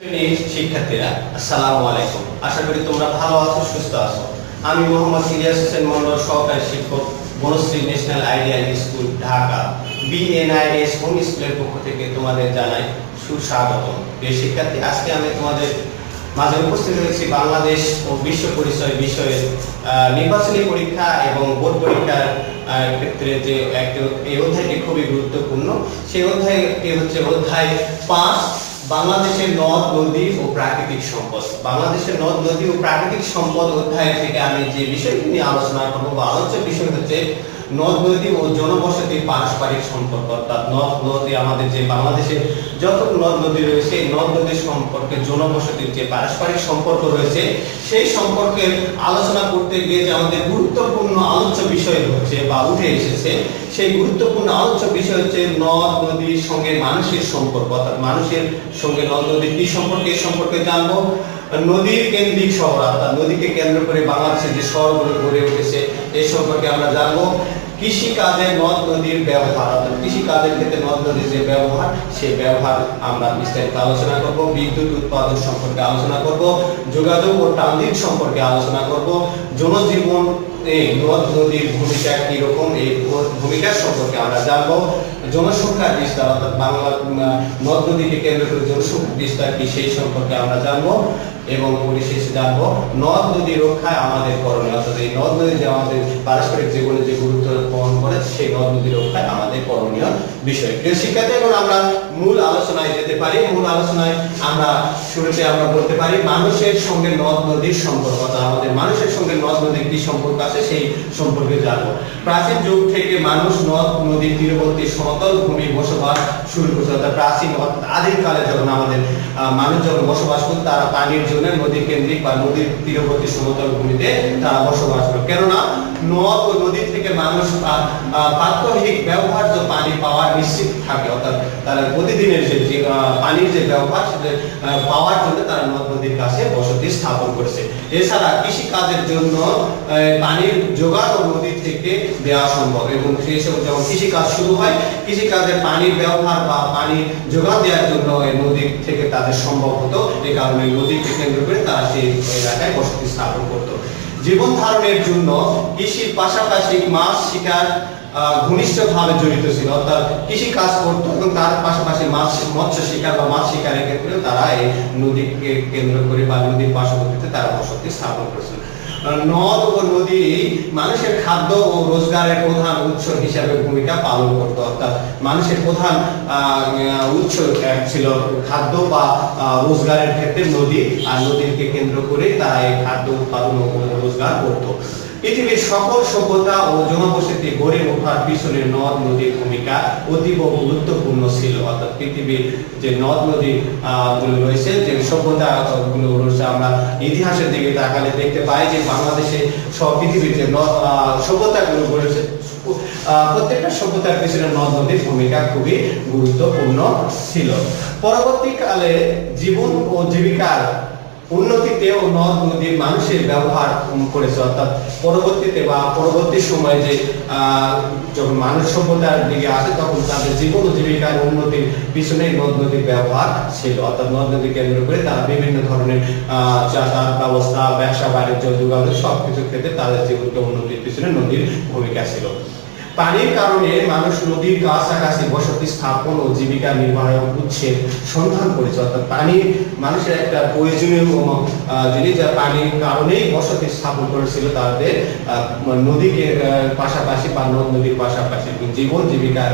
শিক্ষার্থীরা আসসালামু আলাইকুম। আশা করি তোমরা ভালো আছো, সুস্থ আছো। আমি মোহাম্মদ ইলিয়াস হোসেন মন্ডল, সহকারী শিক্ষক, Banasree national ideal school, Dhaka. BNIS home স্কুলের পক্ষ থেকে তোমাদের জানাই সুস্বাগতম। প্রিয় শিক্ষার্থী, আজকে আমি তোমাদের মাঝে উপস্থিত হয়েছি বাংলাদেশ ও বিশ্ব পরিচয় বিষয়ে নির্বাচনী পরীক্ষা এবং বোর্ড পরীক্ষার ক্ষেত্রে যে এই অধ্যায়টি খুবই গুরুত্বপূর্ণ। সেই অধ্যায়টি হচ্ছে অধ্যায় 5, বাংলাদেশের নদ নদী ও প্রাকৃতিক সম্পদ। বাংলাদেশের নদ নদী ও প্রাকৃতিক সম্পদ অধ্যায় থেকে আমি যে বিষয়টি নিয়ে আলোচনা করব বা আলোচ্য বিষয় হচ্ছে নদ নদী ও জনবসতির পারস্পরিক সম্পর্ক। অর্থাৎ নদ নদী, আমাদের যে বাংলাদেশে যত নদ নদী রয়েছে, এই নদ নদীর সম্পর্কে জনবসতির যে পারস্পরিক সম্পর্ক রয়েছে, সেই সম্পর্কে আলোচনা করতে গিয়ে যে আমাদের গুরুত্বপূর্ণ আলোচ্য বিষয় হচ্ছে বা উঠে এসেছে, সেই গুরুত্বপূর্ণ আলোচ্য বিষয় হচ্ছে নদ নদীর সঙ্গে মানুষের সম্পর্ক। অর্থাৎ মানুষের সঙ্গে নদ নদীর কি সম্পর্কে, এই সম্পর্কে জানবো। নদীর কেন্দ্রিক শহর, অর্থাৎ নদীকে কেন্দ্র করে বাংলাদেশের যে শহরগুলো গড়ে উঠেছে, এই সম্পর্কে আমরা জানবো। কৃষি কাজে নদ নদীর ব্যবহার, অর্থাৎ কৃষি কাজের ক্ষেত্রে নদ নদীর যে ব্যবহার, সেই ব্যবহার আমরা বিস্তারিত আলোচনা করব। বিদ্যুৎ উৎপাদন সম্পর্কে আলোচনা করব। যোগাযোগ ও ট্রানজিট সম্পর্কে আলোচনা করব। জনজীবন এই নদ নদীর ভূমিকা কিরকম, এই ভূমিকা সম্পর্কে আমরা জানবো। জনসংখ্যার বিস্তার, অর্থাৎ বাংলা নদ নদীকে কেন্দ্র করে জনসংখ্যার বিস্তার কি, সেই সম্পর্কে আমরা জানবো। এবং পরিশেষে জানবো নদ নদী রক্ষায় আমাদের করণীয়, অর্থাৎ এই নদ নদী যে আমাদের পারস্পরিক জীবনে যে গুরুত্ব বহন করে, সেই নদ নদী রক্ষায় আমাদের করণীয় বিষয়। প্রিয় শিক্ষার্থী, এখন আমরা মূল আলোচনায় যেতে পারি। মূল আলোচনায় আমরা শুরুতে আমরা বলতে পারি মানুষের সঙ্গে নদ নদীর সম্পর্ক, অর্থাৎ আমাদের মানুষের সঙ্গে নদ নদীর কি সম্পর্ক আছে, সেই সম্পর্কে জানবো। প্রাচীন যুগ থেকে মানুষ নদ নদীর তীরবর্তী সমতল ভূমি বসবাস শুরু করেছে। অর্থাৎ প্রাচীন আদিমকালে যখন আমাদের মানুষ যখন বসবাস করত, তারা পানির জন্য নদী কেন্দ্রিক বা নদীর তীরবর্তী সমতল ভূমিতে তারা বসবাস করে। কেননা নদ ও নদী থেকে মানুষ প্রাত্যহিক ব্যবহার্য পানি পাওয়ার নিশ্চিত থাকে। অর্থাৎ তারা প্রতিদিনের যে পানির যে ব্যবহার, সেটা পাওয়ার জন্য তারা নদ নদীর কাছে বসতি স্থাপন করেছে। এছাড়া কৃষি কাজের জন্য পানির যোগান ও নদী থেকে দেওয়া সম্ভব, এবং সেই সময় যখন কৃষি কাজ শুরু হয়, কৃষি কাজের পানির ব্যবহার বা পানির যোগান দেওয়ার জন্য নদী থেকে তাদের সম্ভব হতো। এই কারণে নদীকে কেন্দ্র করে তারা সেই এলাকায় বসতি স্থাপন করত। জীবন ধারণের জন্য কৃষির পাশাপাশি মাছ শিকার ঘনিষ্ঠভাবে জড়িত ছিল। অর্থাৎ কৃষি কাজ করতো এবং তার পাশাপাশি মৎস্য শিকার বা মাছ শিকারের ক্ষেত্রে তারা এই নদীকে কেন্দ্র করে বা নদীর পার্শ্ববর্তীতে তারা বসতি স্থাপন করেছিল। নদ ও নদী মানুষের খাদ্য ও রোজগারের প্রধান উৎস হিসাবে ভূমিকা পালন করত। অর্থাৎ মানুষের প্রধান উৎস ছিল খাদ্য বা রোজগারের ক্ষেত্রে নদী, আর নদীকে কেন্দ্র করে তারা এই খাদ্য উৎপাদন ও রোজগার করত। পৃথিবীর সকল সভ্যতা ও জনবসতি গড়ে ওঠার পিছনে নদ নদীর ভূমিকা অতীব গুরুত্বপূর্ণ ছিল। অর্থাৎ পৃথিবীর যে নদ নদী গুলো রয়েছে, যে সভ্যতা গুলো রয়েছে, আমরা ইতিহাসের দিকে তাকালে দেখতে পাই যে বাংলাদেশে সব পৃথিবীর যে সভ্যতা গুলো গড়েছে, প্রত্যেকটা সভ্যতার পিছনে নদ নদীর ভূমিকা খুবই গুরুত্বপূর্ণ ছিল। পরবর্তীকালে জীবন ও জীবিকার উন্নতিতে ও নদ নদীর মানুষের ব্যবহার করেছে। অর্থাৎ পরবর্তীতে বা পরবর্তী সময়ে যে যখন মানুষ সভ্যতার দিকে আসে, তখন তাদের জীবন ও জীবিকার উন্নতির পিছনে নদ নদীর ব্যবহার ছিল। অর্থাৎ নদ নদী কেন্দ্র করে তারা বিভিন্ন ধরনের চাষাবাদ ব্যবস্থা, ব্যবসা বাণিজ্য, যোগাযোগ সবকিছুর ক্ষেত্রে তাদের জীবনকে উন্নতির পিছনে নদীর ভূমিকা ছিল। পানির কারণে মানুষ নদীর কাছাকাছি বসতি স্থাপন ও জীবিকা নির্বাহের উৎসের সন্ধান করেছে। অর্থাৎ পানি মানুষের একটা প্রয়োজনীয় জিনিস, যা পানির কারণেই বসতি স্থাপন করেছিল তাদের নদীকে পাশাপাশি বা নদ নদীর পাশাপাশি জীবন জীবিকার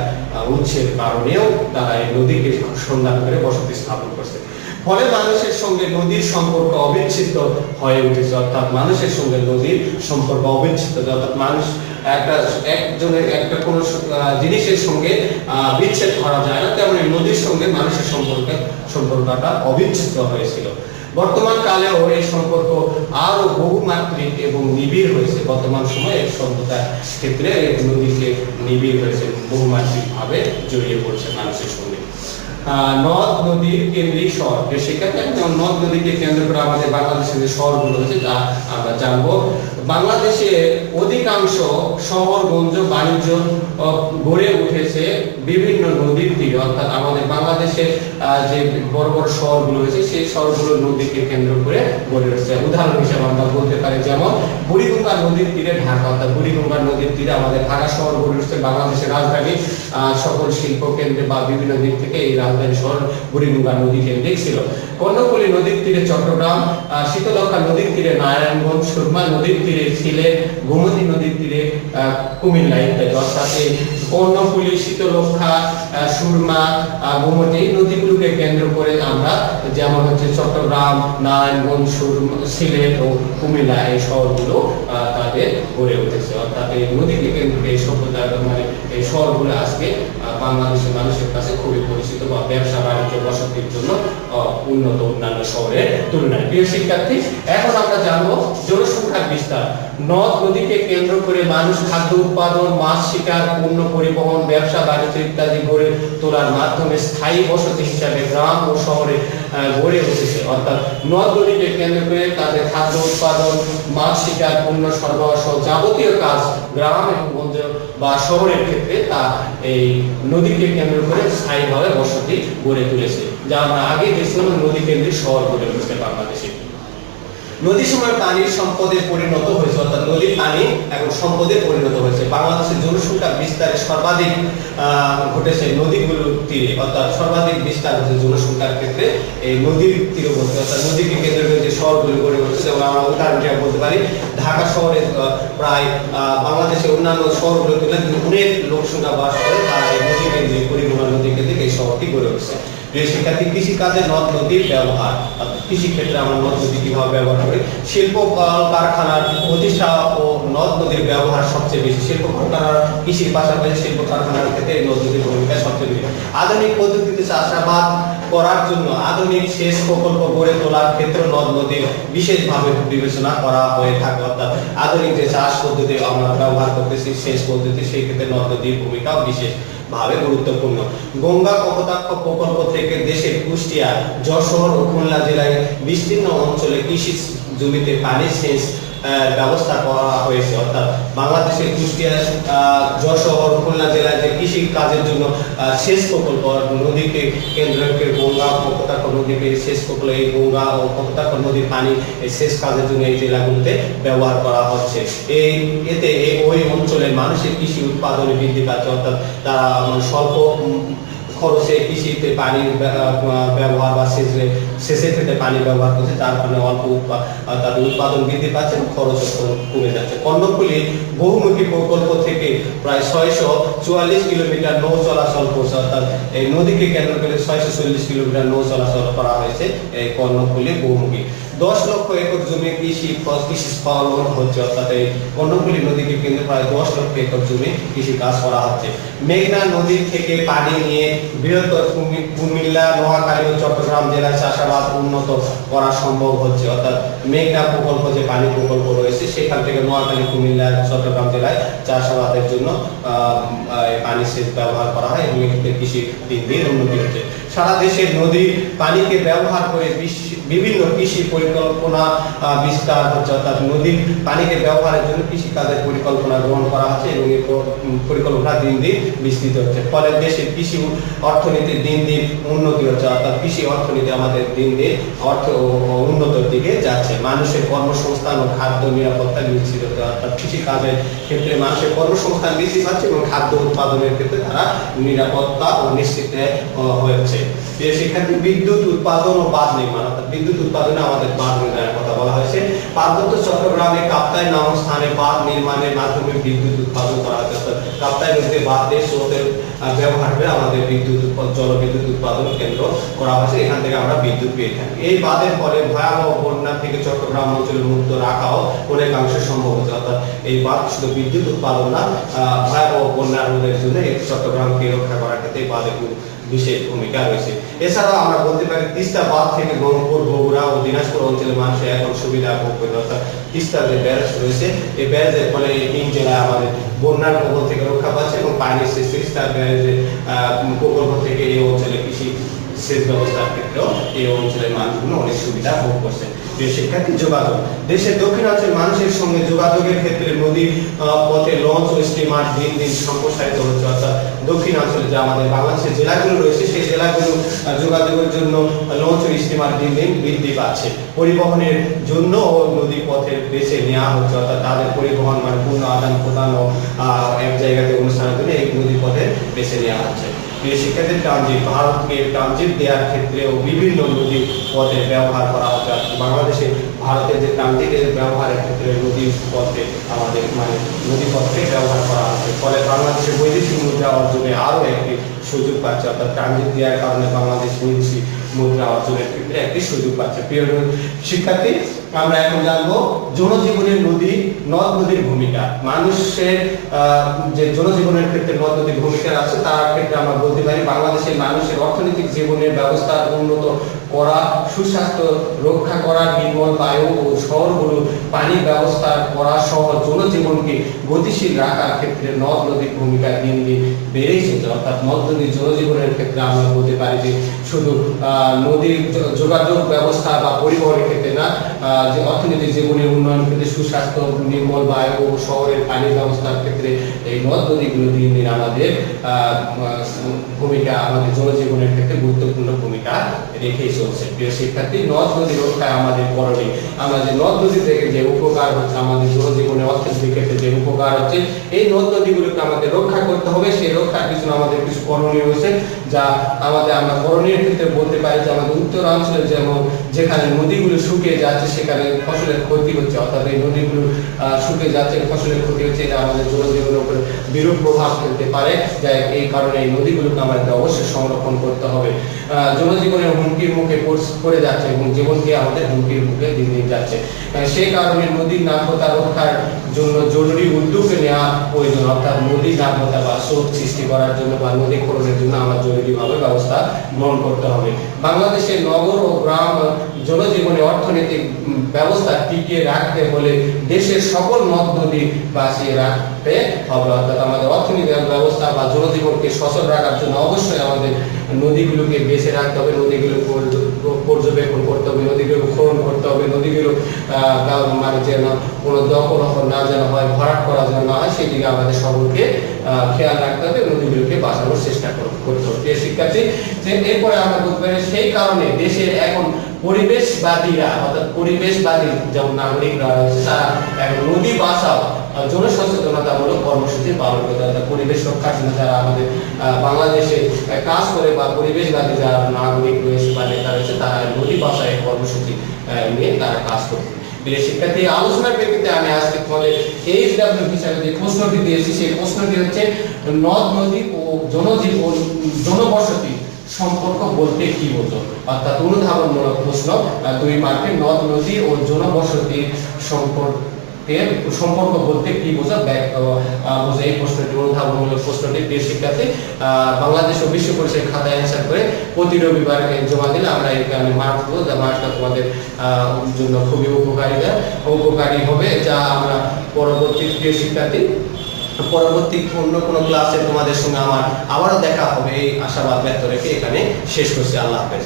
উৎসের কারণেও তারা এই নদীকে সন্ধান করে বসতি স্থাপন করছে। ফলে মানুষের সঙ্গে নদীর সম্পর্ক অবিচ্ছেদ্য হয়ে উঠেছে। অর্থাৎ মানুষের সঙ্গে নদীর সম্পর্ক অবিচ্ছেদ্য, অর্থাৎ মানুষ একজনের একটা কোনো জিনিসের সঙ্গে বিচ্ছেদ করা যায় না, তেমনি নদীর সঙ্গে মানুষের সম্পর্কটা অবিচ্ছেদ্য হয়েছিল। বর্তমান কালেও এই সম্পর্ক আরো বহুমাত্রিক এবং নিবিড় হয়েছে। বর্তমান সময়ে সভ্যতার ক্ষেত্রে নদীকে নিবিড় হয়েছে, বহুমাত্রিক ভাবে জড়িয়ে পড়ছে মানুষের সঙ্গে। নদ নদীর কেন্দ্রিক শহর, সেক্ষেত্রে নদ নদীকে কেন্দ্র করে আমাদের বাংলাদেশের যে শহরগুলো হচ্ছে তা আমরা জানবো। বাংলাদেশে অধিকাংশ শহরগঞ্জ বাণিজ্য গড়ে উঠেছে বিভিন্ন নদীর তীরে, অর্থাৎ আমাদের বাংলাদেশের যে বড় বড় শহরগুলো রয়েছে সেই শহরগুলো নদীকে কেন্দ্র করে গড়ে উঠেছে। উদাহরণ হিসেবে আমরা বলতে পারি যেমন বুড়িগঙ্গা নদীর তীরে ঢাকা, অর্থাৎ বুড়িগঙ্গা নদীর তীরে আমাদের ঢাকা শহর গড়ে উঠেছে। বাংলাদেশের রাজধানী সকল শিল্প কেন্দ্রে বা বিভিন্ন দিক থেকে এই রাজধানী শহর বুড়িগঙ্গা নদী কেন্দ্রিক ছিল। কর্ণফুলী নদীর তীরে চট্টগ্রাম, শীতলক্ষা নদীর তীরে নারায়ণগঞ্জ, সুরমা নদীর তীরে সিলেট, গোমতী নদীর তীরে কুমিল্লা ইত্যাদি। অর্থাৎ এই কর্ণফুলী, শীতলক্ষা, সুরমা, গোমতী নদীগুলোকে কেন্দ্র করে আমরা যেমন হচ্ছে চট্টগ্রাম, নারায়ণগঞ্জ, সিলেট ও কুমিল্লা এই শহরগুলো তাদের গড়ে উঠেছে। অর্থাৎ এই নদীকে কেন্দ্র করে এই সভ্যতা মানে এই শহরগুলো আজকে বাংলাদেশের মানুষের কাছে খুবই পরিচিত বা ব্যবসা বাণিজ্য বসতির জন্য উন্নত অন্যান্য শহরের তুলনায়। প্রিয় শিক্ষার্থী, এখন আমরা জানবো জনসংখ্যার বিস্তার। নদ নদীকে কেন্দ্র করে মানুষ খাদ্য উৎপাদন, মাছ শিকার, পণ্য পরিবহন, ব্যবসা বাণিজ্য ইত্যাদি গড়ে তোলার মাধ্যমে স্থায়ী বসতি হিসাবে গ্রাম ও শহরে গড়ে উঠেছে। অর্থাৎ নদ নদীকে কেন্দ্র করে তাদের খাদ্য উৎপাদন, মাছ শিকার, পণ্য সরবরাহ সহ যাবতীয় কাজ গ্রাম এবং গঞ্জ বা শহরের ক্ষেত্রে তা এই নদীকে কেন্দ্র করে স্থায়ীভাবে বসতি গড়ে তুলেছে, যা আমরা আগে দেখছিলাম নদী কেন্দ্রিক শহর গড়ে উঠেছে বাংলাদেশে। নদী সময় পানির সম্পদে পরিণত হয়েছে, অর্থাৎ নদীর পানি এখন সম্পদে পরিণত হয়েছে। বাংলাদেশের জনসংখ্যা বিস্তারে সর্বাধিক ঘটেছে নদীগুলোর তীরে, অর্থাৎ সর্বাধিক বিস্তার হচ্ছে জনসংখ্যার ক্ষেত্রে এই নদীর তীরবর্তী, অর্থাৎ নদীকে কেন্দ্র করে যে শহরগুলো গড়ে উঠেছে। যেমন আমরা উদাহরণ হিসেবে বলতে পারি ঢাকা শহরে প্রায় বাংলাদেশের অন্যান্য শহরগুলোর তুলনায় অনেক লোক সংখ্যা বাস করে, তারা এই নদী কেন্দ্রিক বুড়িগঙ্গা নদী কেন্দ্রিক এই শহরটি গড়ে উঠেছে। প্রিয় শিক্ষার্থী, কৃষিকাজে নদ নদীর ব্যবহার, কৃষি ক্ষেত্রে আমরা নদ নদী কিভাবে ব্যবহার করি। শিল্প কারখানার প্রতিষ্ঠা ও নদ নদীর ব্যবহার সবচেয়ে বেশি। শিল্প কারখানার কৃষির পাশাপাশি শিল্প কারখানার ক্ষেত্রে নদ নদীর ভূমিকা সবচেয়ে বেশি। আধুনিক পদ্ধতিতে চাষাবাদ করার জন্য আধুনিক সেচ প্রকল্প গড়ে তোলার ক্ষেত্রে নদ নদীর বিশেষভাবে বিবেচনা করা হয়ে থাকে। অর্থাৎ আধুনিক যে চাষ পদ্ধতি আমরা ব্যবহার করতেছি, সেচ পদ্ধতি, সেই ক্ষেত্রে নদ নদীর ভূমিকা বিশেষ ভাবে গুরুত্বপূর্ণ। গঙ্গা কপোতাক্ষ প্রকল্প থেকে দেশের কুষ্টিয়া, যশোর ও খুলনা জেলায় বিস্তীর্ণ অঞ্চলে কৃষি জমিতে পানি সেচ ব্যবস্থা করা হয়েছে। অর্থাৎ বাংলাদেশের কুষ্টিয়া, যশোর, খুলনা জেলায় যে কৃষি কাজের জন্য সেচ প্রকল্প, নদীকে কেন্দ্র করে গঙ্গা কপোতাক্ষ নদীকে সেচ প্রকল্প, এই গঙ্গা ও কপোতাক্ষ নদীর পানি এই সেচ কাজের জন্য এই জেলাগুলোতে ব্যবহার করা হচ্ছে। এতে ওই অঞ্চলের মানুষের কৃষি উৎপাদনে বৃদ্ধি পাচ্ছে। অর্থাৎ তারা স্বল্প খরচে কৃষিতে পানির ব্যবহার বা সেচের ক্ষেত্রে পানি ব্যবহার করছে, তার কারণে অল্প তাদের উৎপাদন বৃদ্ধি পাচ্ছে এবং খরচ কমে যাচ্ছে। কর্ণফুলী বহুমুখী প্রকল্প থেকে প্রায় 644 কিলোমিটার নৌ চলাচল করছে। অর্থাৎ এই নদীকে কেন্দ্র করে 640 কিলোমিটার নৌ চলাচল করা হয়েছে এই কর্ণফুলী বহুমুখী। 10 লক্ষ একর জমি কৃষি ফলন হচ্ছে। অর্থাৎ এই কর্ণফুলী নদীকে কেন্দ্রে প্রায় 10 লক্ষ একর জমি কৃষি কাজ করা হচ্ছে। মেঘনা নদী থেকে পানি নিয়ে বৃহত্তর কুমিল্লা, নোয়াখালী ও চট্টগ্রাম জেলায় চাষাবাদ উন্নত করা সম্ভব হচ্ছে। অর্থাৎ মেঘনা প্রকল্প যে পানি প্রকল্প রয়েছে সেখান থেকে নোয়াখালী, কুমিল্লা, চট্টগ্রাম জেলায় চাষাবাদের জন্য পানি সেচ ব্যবহার করা হয় এবং এক্ষেত্রে কৃষি দিক দিয়ে উন্নতি হচ্ছে। সারা দেশের নদীর পানিকে ব্যবহার করে বিভিন্ন কৃষি পরিকল্পনা বিস্তার হচ্ছে। অর্থাৎ নদীর পানিকে ব্যবহারের জন্য কৃষি কাজের পরিকল্পনা গ্রহণ করা হচ্ছে এবং এই পরিকল্পনা দিন দিন বিস্তৃত হচ্ছে। ফলে দেশের কৃষি অর্থনীতির দিন দিন উন্নতি হচ্ছে। অর্থাৎ কৃষি অর্থনীতি আমাদের দিন দিন উন্নতির দিকে যাচ্ছে। মানুষের কর্মসংস্থান ও খাদ্য নিরাপত্তা নিশ্চিত হচ্ছে। অর্থাৎ কৃষি কাজের ক্ষেত্রে মানুষের কর্মসংস্থান বৃদ্ধি পাচ্ছে এবং খাদ্য উৎপাদনের ক্ষেত্রে তারা নিরাপত্তা ও নিশ্চিত হয়েছে। শিক্ষার্থী, বিদ্যুৎ উৎপাদন ও বাঁধ নির্মাণ, অর্থাৎ বিদ্যুৎ উৎপাদনে আমাদের বাঁধ নির্মাণের কথা বলা হয়েছে। পার্বত্য চট্টগ্রামে কাপ্তাই নামক স্থানে বাঁধ নির্মাণের মাধ্যমে বিদ্যুৎ উৎপাদন করা হচ্ছে। অর্থাৎ কাপ্তাই নদীতে বাঁধের স্রোতের ব্যবহার করে আমাদের জলবিদ্যুৎ উৎপাদন কেন্দ্র করা হয়েছে। এখান থেকে আমরা বিদ্যুৎ পেয়ে থাকি। এই বাঁধের ফলে ভয়াবহ বন্যা থেকে চট্টগ্রাম অঞ্চলে মুক্ত রাখাও অনেকাংশে সম্ভব হচ্ছে। অর্থাৎ এই বাঁধ শুধু বিদ্যুৎ উৎপাদন না, ভয়াবহ বন্যা রোধের জন্য এই চট্টগ্রামকে রক্ষা করার ক্ষেত্রে বাঁধের বিশেষ ভূমিকা রয়েছে। এছাড়াও আমরা বলতে পারি তিস্তা বাঁধ থেকে গঙ্গপুর, বগুড়া ও দিনাজপুর অঞ্চলের মানুষের এখন সুবিধা ভোগ করে। অর্থাৎ তিস্তা যে ব্যারেজ রয়েছে, এই ব্যারেজের ফলে এই 3 জেলায় আমাদের বন্যার কবল থেকে রক্ষা পাচ্ছে এবং পানির তিস্তা ব্যারেজের প্রকল্প থেকে এই অঞ্চলে কৃষি সেচ ব্যবস্থার ক্ষেত্রেও এই অঞ্চলের মানুষগুলো অনেক সুবিধা ভোগ করছে। প্রিয় শিক্ষার্থী, যোগাযোগ। দেশের দক্ষিণাঞ্চলের মানুষের সঙ্গে যোগাযোগের ক্ষেত্রে নদী পথে লঞ্চ ও স্টিমার দিন দিন সম্প্রসারিত হচ্ছে, অর্থাৎ দক্ষিণাঞ্চলে যে আমাদের বাংলাদেশের জেলাগুলো রয়েছে সেই জেলাগুলো যোগাযোগের জন্য লঞ্চ ও স্টিমার দিন দিন বৃদ্ধি পাচ্ছে। পরিবহনের জন্য নদী পথের বেছে নেওয়া হচ্ছে, অর্থাৎ তাদের পরিবহন মানে পূর্ণ আদান প্রদান ও এক জায়গাতে অনুষ্ঠানের জন্য এই নদী পথে বেছে নেওয়া হচ্ছে। প্রিয় শিক্ষার্থী, ট্রানজিট। ভারতকে ট্রানজিট দেওয়ার ক্ষেত্রেও বিভিন্ন নদী পথের ব্যবহার করা হচ্ছে। বাংলাদেশে ভারতের যে ট্রানজিটের ব্যবহারের ক্ষেত্রে নদী পথে আমাদের মানে নদী পথকে ব্যবহার করা হচ্ছে, ফলে বাংলাদেশের বৈদেশিক মুদ্রা অর্জনে আরও একটি সুযোগ পাচ্ছে, অর্থাৎ ট্রানজিট দেওয়ার কারণে বাংলাদেশ বৈদেশিক মুদ্রা অর্জনের ক্ষেত্রে একটি সুযোগ পাচ্ছে। প্রিয় শিক্ষার্থী, আমরা এখন জানবো জনজীবনের নদী নদ নদীর ভূমিকা। মানুষের যে জনজীবনের ক্ষেত্রে নদ নদীর ভূমিকা আছে তার ক্ষেত্রে আমরা বলতে পারি বাংলাদেশের মানুষের অর্থনৈতিক জীবনের ব্যবস্থা উন্নত করা, সুস্বাস্থ্য রক্ষা করা, নির্মল বায়ু ও শহরগুলো পানি ব্যবস্থা করা সহ জনজীবনকে গতিশীল রাখার ক্ষেত্রে নদ নদীর ভূমিকা দিন দিন বেড়েই চলছে। অর্থাৎ নদ নদীর জনজীবনের ক্ষেত্রে আমরা বলতে পারি যে শুধু নদীর যোগাযোগ ব্যবস্থা বা পরিবহনের ক্ষেত্রে না, যে অর্থনৈতিক জীবনের উন্নয়ন ক্ষেত্রে সুস্বাস্থ্য, নির্মল বায়ু ও শহরের পানি ব্যবস্থার ক্ষেত্রে এই নদ নদীগুলো দিন দিন আমাদের ভূমিকা, আমাদের জনজীবনের ক্ষেত্রে গুরুত্বপূর্ণ ভূমিকা রেখেই চলছে। প্রিয় শিক্ষার্থী, নদ নদী রক্ষায় আমাদের করণীয়। আমরা যে নদ নদী থেকে যে উপকার হচ্ছে, আমাদের জনজীবনের অর্থনৈতিক ক্ষেত্রে যে উপকার হচ্ছে, এই নদ নদীগুলোকে আমাদের রক্ষা করতে হবে। সেই রক্ষার পিছনে আমাদের কিছু করণীয় রয়েছে, যা আমরা করণীয় ক্ষেত্রে বলতে পারি যে আমাদের উত্তরাঞ্চলে যেমন যেখানে নদীগুলো শুকিয়ে যাচ্ছে সেখানে ফসলের ক্ষতি হচ্ছে, অর্থাৎ এই নদীগুলো শুকিয়ে যাচ্ছে, ফসলের ক্ষতি হচ্ছে, এটা আমাদের জনজীবনের উপর বিরূপ প্রভাব ফেলতে পারে। যাই এই কারণে এই নদীগুলোকে আমাদের অবশ্যই সংরক্ষণ করতে হবে। জনজীবনের হুমকির মুখে পড়ে যাচ্ছে এবং জীবনকে আমাদের হুমকির মুখে দিন দিন যাচ্ছে। সেই কারণে নদীর নাব্যতা রক্ষার জন্য জরুরি উদ্যোগ নেওয়া প্রয়োজন, অর্থাৎ নদীর নাব্যতা বা স্রোত সৃষ্টি করার জন্য বা নদী খননের জন্য আমরা জরুরিভাবে ব্যবস্থা গ্রহণ করতে হবে। বাংলাদেশের নগর ও গ্রাম জনজীবনে অর্থনৈতিক ব্যবস্থা টিকিয়ে রাখতে হলে দেশের সকল নদ নদী বাঁচিয়ে রাখতে হবে, অর্থাৎ আমাদের অর্থনৈতিক ব্যবস্থা বা জনজীবনকে সচল রাখার জন্য অবশ্যই আমাদের নদীগুলোকে বেঁচে রাখতে হবে, নদীগুলো পর্যবেক্ষণ করতে হবে, নদীগুলো খনন করতে হবে, নদীগুলো মানে যেন কোনো দখল না যেন হয়, ভরাট করা যেন না হয়, সেদিকে আমাদের সকলকে খেয়াল রাখতে হবে, নদীগুলোকে বাঁচানোর চেষ্টা করতে হবে। প্রিয় শিক্ষার্থী, এরপরে আমরা বলতে পারি সেই কারণে দেশের এখন পরিবেশবাদীরা, অর্থাৎ পরিবেশবাদী যেমন নাগরিকরা রয়েছে, তারা এখন নদী বাঁচাও জনসচেতনতামূলক কর্মসূচি পালন করতে, অর্থাৎ পরিবেশ রক্ষার জন্য যারা আমাদের বাংলাদেশে কাজ করে বা পরিবেশবাদী যারা নাগরিক রয়েছে বা নেতা রয়েছে, তারা নদী বাঁচাও কর্মসূচি নিয়ে তারা কাজ করছে। প্রিয় শিক্ষার্থী, আলোচনার প্রেক্ষিতে আমি আজকে তোমাদের এইচডব্লিউ হিসাবে যে প্রশ্নটি দিয়েছি সেই প্রশ্নটি হচ্ছে নদ নদী ও জনজীবন জনবসতি সম্পর্ক বলতে কি বোঝো, অর্থাৎ অনুধাবনমূলক প্রশ্ন 2 মার্কের। নদ নদী ও জনবসতির সম্পর্ক বলতে কি বোঝো বোঝে এই প্রশ্নটি, অনুধাবনমূলক প্রশ্নটি। প্রিয় শিক্ষার্থী, বাংলাদেশ ও বিশ্ব পরিচয় খাতায় অ্যান্সার করে প্রতি রবিবার জমা দিলে আমরা এখানে মার্ক দেবো, যা মার্কটা তোমাদের জন্য খুবই উপকারী হবে, যা আমরা পরবর্তী প্রিয় শিক্ষার্থী পরবর্তী অন্য কোনো ক্লাসে তোমাদের সঙ্গে আমার আবারও দেখা হবে এই আশাবাদ ব্যক্ত রেখে এখানে শেষ করছি। আল্লাহ হাফেজ।